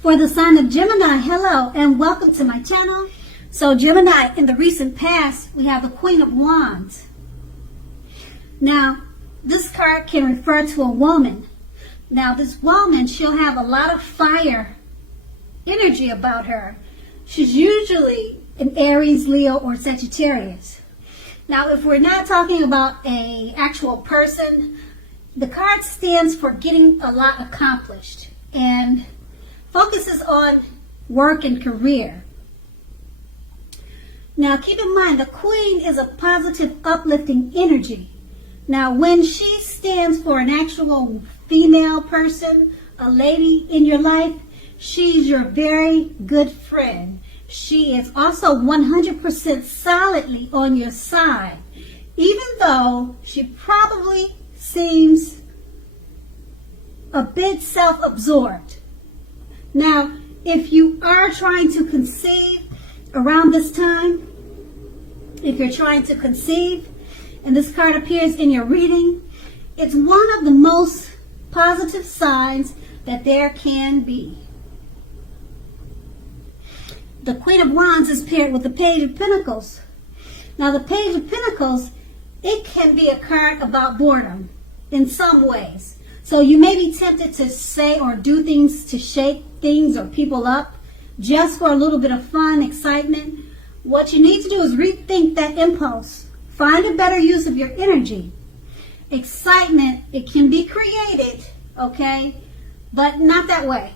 For the sign of Gemini, hello and welcome to my channel. So Gemini, in the recent past, we have the Queen of Wands. Now, this card can refer to a woman. Now, this woman, she'll have a lot of fire energy about her. She's usually an Aries, Leo, or Sagittarius. Now, if we're not talking about an actual person, the card stands for getting a lot accomplished and focuses on work and career. Now, keep in mind, the Queen is a positive, uplifting energy. Now, when she stands for an actual female person, a lady in your life, she's your very good friend. She is also 100% solidly on your side, even though she probably seems a bit self-absorbed. Now, if you are trying to conceive around this time, if you're trying to conceive, and this card appears in your reading, it's one of the most positive signs that there can be. The Queen of Wands is paired with the Page of Pentacles. Now, the Page of Pentacles, it can be a card about boredom in some ways. So you may be tempted to say or do things to shake things or people up just for a little bit of fun, excitement. What you need to do is rethink that impulse. Find a better use of your energy. Excitement, it can be created, okay, but not that way.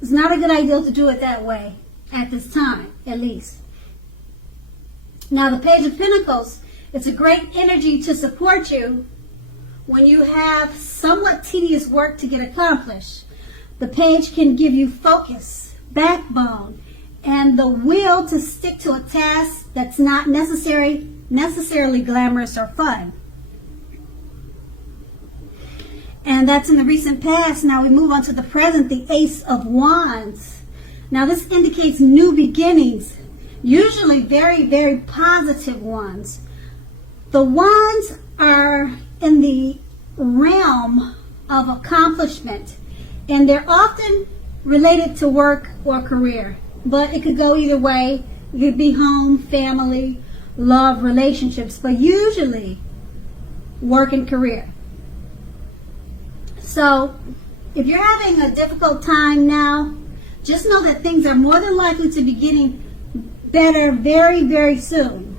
It's not a good idea to do it that way at this time, at least. Now, the Page of Pentacles, it's a great energy to support you when you have somewhat tedious work to get accomplished. The page can give you focus, backbone, and the will to stick to a task that's not necessarily glamorous or fun. And that's in the recent past. Now we move on to the present, the Ace of Wands. Now this indicates new beginnings, usually very, very positive ones. The wands are in the realm of accomplishment, and they're often related to work or career, but it could go either way. It could be home, family, love, relationships, but usually work and career. So if you're having a difficult time now, just know that things are more than likely to be getting better very, very soon.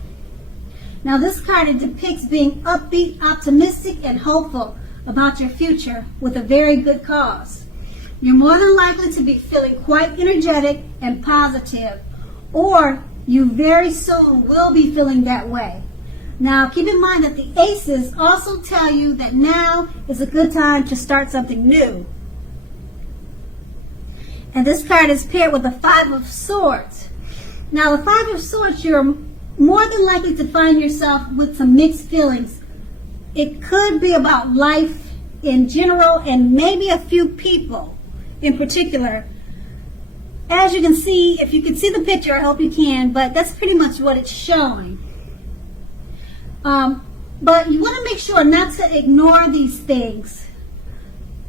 Now, this card, it depicts being upbeat, optimistic, and hopeful about your future with a very good cause. You're more than likely to be feeling quite energetic and positive, or you very soon will be feeling that way. Now, keep in mind that the aces also tell you that now is a good time to start something new. And this card is paired with the Five of Swords. Now, the Five of Swords, you're more than likely to find yourself with some mixed feelings. It could be about life in general and maybe a few people in particular. As you can see, if you can see the picture, I hope you can, but that's pretty much what it's showing. But you want to make sure not to ignore these things.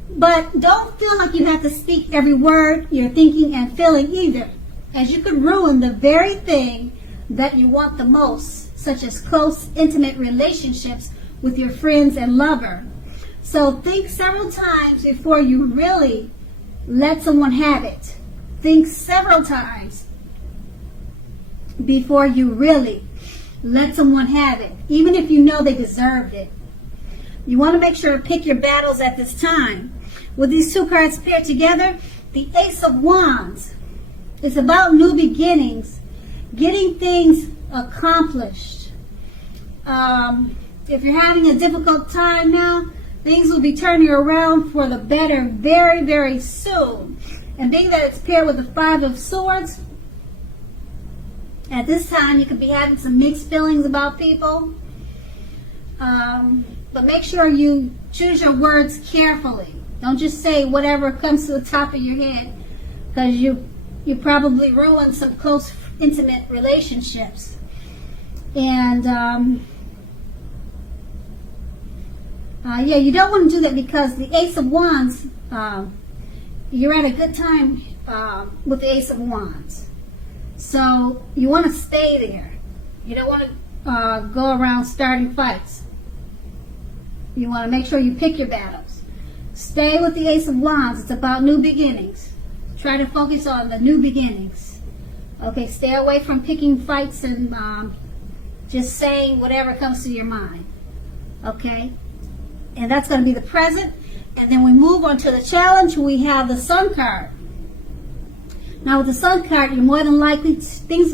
But don't feel like you have to speak every word you're thinking and feeling either, as you could ruin the very thing that you want the most, such as close, intimate relationships with your friends and lover. So think several times before you really let someone have it. Think several times before you really let someone have it, even if you know they deserved it. You want to make sure to pick your battles at this time. With these two cards paired together, the Ace of Wands is about new beginnings, getting things accomplished. If you're having a difficult time now, things will be turning around for the better very, very soon. And being that it's paired with the Five of Swords, at this time you could be having some mixed feelings about people. But make sure you choose your words carefully. Don't just say whatever comes to the top of your head, because you probably ruin some close, intimate relationships. And yeah, you don't want to do that, because the Ace of Wands, you're at a good time with the Ace of Wands. So you want to stay there. You don't want to go around starting fights. You want to make sure you pick your battles. Stay with the Ace of Wands. It's about new beginnings. Try to focus on the new beginnings. Okay, stay away from picking fights and just saying whatever comes to your mind. Okay? And that's going to be the present. And then we move on to the challenge. We have the Sun card. Now with the Sun card, you're more than likely things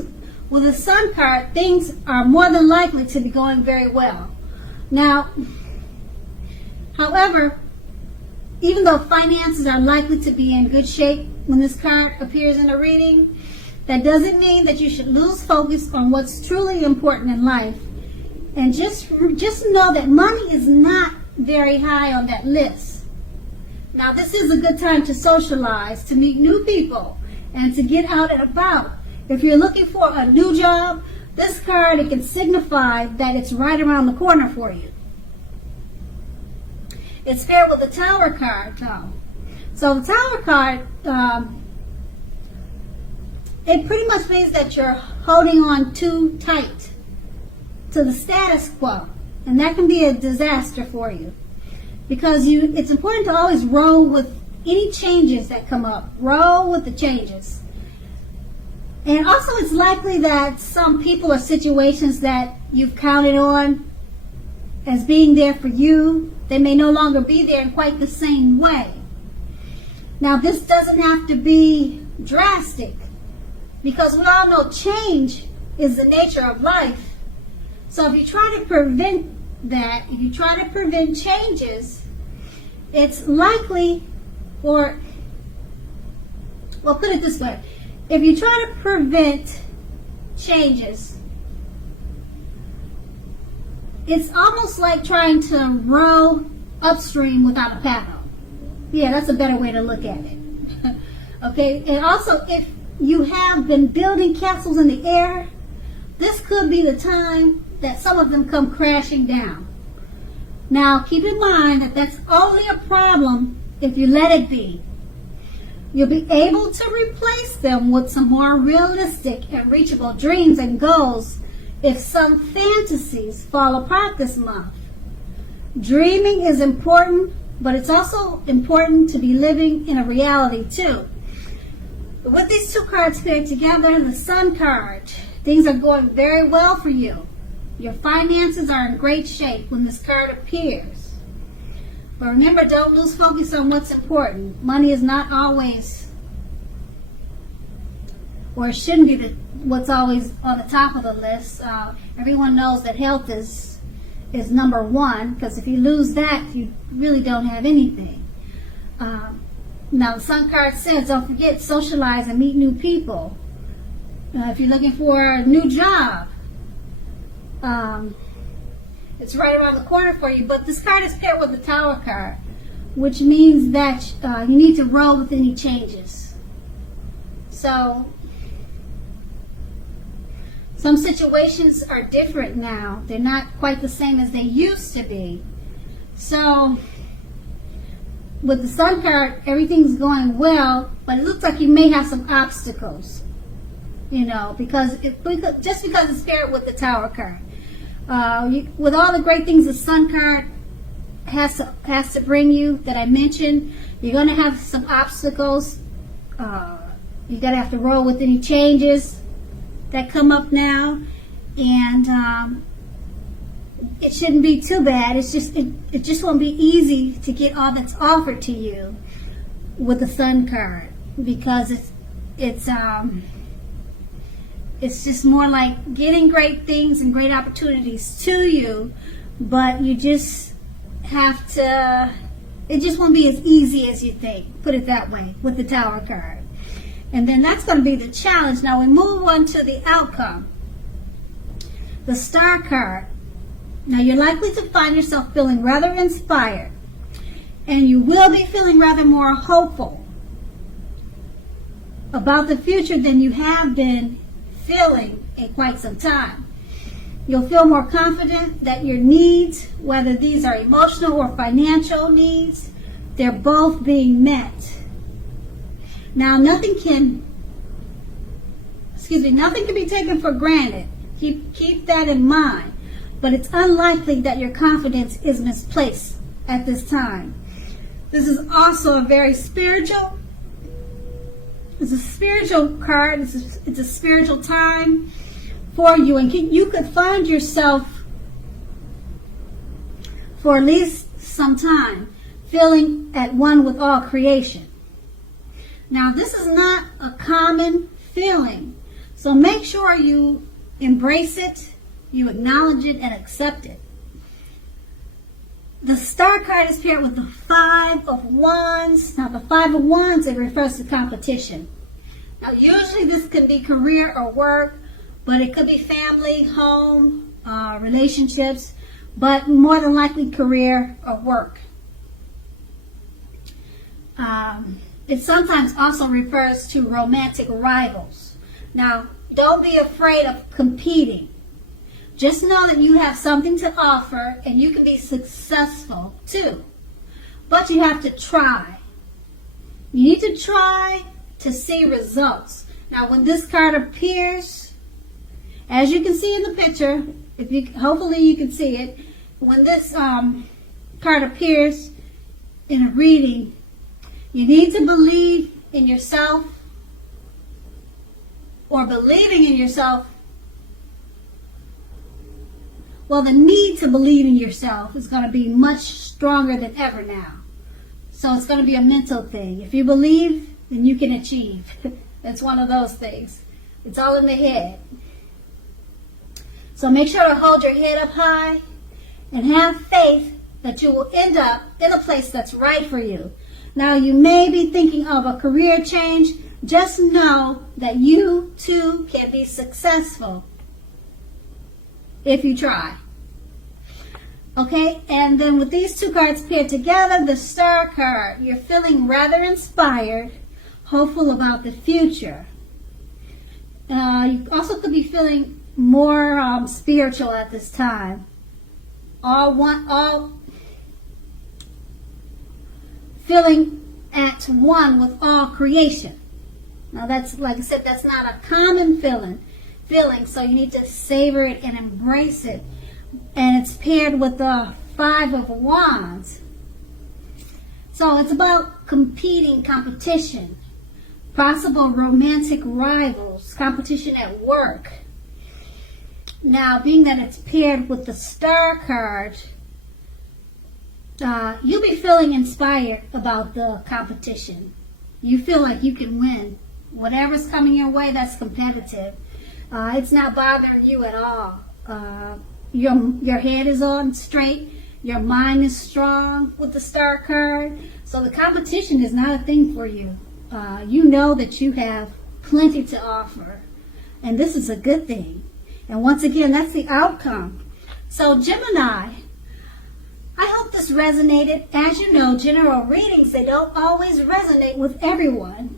are more than likely to be going very well. Now, however, even though finances are likely to be in good shape when this card appears in a reading, that doesn't mean that you should lose focus on what's truly important in life. And just know that money is not very high on that list. Now, this is a good time to socialize, to meet new people, and to get out and about. If you're looking for a new job, this card, it can signify that it's right around the corner for you. It's paired with the Tower card, though. So the Tower card, it pretty much means that you're holding on too tight to the status quo. And that can be a disaster for you. Because it's important to always roll with any changes that come up. Roll with the changes. And also it's likely that some people or situations that you've counted on as being there for you, they may no longer be there in quite the same way. Now this doesn't have to be drastic, because we all know change is the nature of life. So if you try to prevent that, if you try to prevent changes, it's likely, or, well, put it this way, if you try to prevent changes, it's almost like trying to row upstream without a paddle. Yeah, that's a better way to look at it. Okay, and also if you have been building castles in the air, this could be the time that some of them come crashing down. Now, keep in mind that that's only a problem if you let it be. You'll be able to replace them with some more realistic and reachable dreams and goals if some fantasies fall apart this month. Dreaming is important, but it's also important to be living in a reality too. With these two cards paired together, the Sun card, things are going very well for you. Your finances are in great shape when this card appears. But remember, don't lose focus on what's important. Money is not always, or it shouldn't be what's always on the top of the list. Everyone knows that health is number one, because if you lose that, you really don't have anything. Now, the Sun card says, don't forget, socialize and meet new people. If you're looking for a new job, it's right around the corner for you. But this card is paired with the Tower card, which means that you need to roll with any changes. So some situations are different now. They're not quite the same as they used to be. So with the Sun card, everything's going well, but it looks like you may have some obstacles. You know, just because it's paired with the Tower card. With all the great things the Sun card has to bring you that I mentioned, you're going to have some obstacles. You're going to have to roll with any changes that come up now, and it shouldn't be too bad. It just won't be easy to get all that's offered to you with the Sun card, because it's just more like getting great things and great opportunities to you, but you just have to, it just won't be as easy as you think, put it that way, with the Tower card. And then that's going to be the challenge. Now we move on to the outcome. The Star card. Now you're likely to find yourself feeling rather inspired, and you will be feeling rather more hopeful about the future than you have been feeling in quite some time. You'll feel more confident that your needs, whether these are emotional or financial needs, they're both being met. Now, nothing can be taken for granted. Keep that in mind. But it's unlikely that your confidence is misplaced at this time. This is also a very spiritual. It's a spiritual card. It's a spiritual time for you, and you could find yourself for at least some time feeling at one with all creation. Now, this is not a common feeling, so make sure you embrace it, you acknowledge it, and accept it. The Star card is paired with the Five of Wands. Now, the Five of Wands, it refers to competition. Now, usually this can be career or work, but it could be family, home, relationships, but more than likely career or work. It sometimes also refers to romantic rivals. Now, don't be afraid of competing. Just know that you have something to offer and you can be successful too. But you have to try. You need to try to see results. Now, when this card appears, as you can see in the picture, hopefully you can see it, when this card appears in a reading, you need to believe in yourself, or believing in yourself. Well, the need to believe in yourself is going to be much stronger than ever now. So it's going to be a mental thing. If you believe, then you can achieve. That's one of those things. It's all in the head. So make sure to hold your head up high and have faith that you will end up in a place that's right for you. Now, you may be thinking of a career change. Just know that you too can be successful if you try. Okay, and then with these two cards paired together, the Star card, you're feeling rather inspired, hopeful about the future. You also could be feeling more spiritual at this time. Feeling at one with all creation. Now, that's, like I said, that's not a common feeling, so you need to savor it and embrace it. And it's paired with the Five of Wands. So it's about competition, possible romantic rivals, competition at work. Now, being that it's paired with the Star card, you'll be feeling inspired about the competition. You feel like you can win. Whatever's coming your way that's competitive, it's not bothering you at all. Your head is on straight. Your mind is strong with the Star card. So the competition is not a thing for you. You know that you have plenty to offer. And this is a good thing. And once again, that's the outcome. So Gemini, I hope this resonated. As you know, general readings, they don't always resonate with everyone.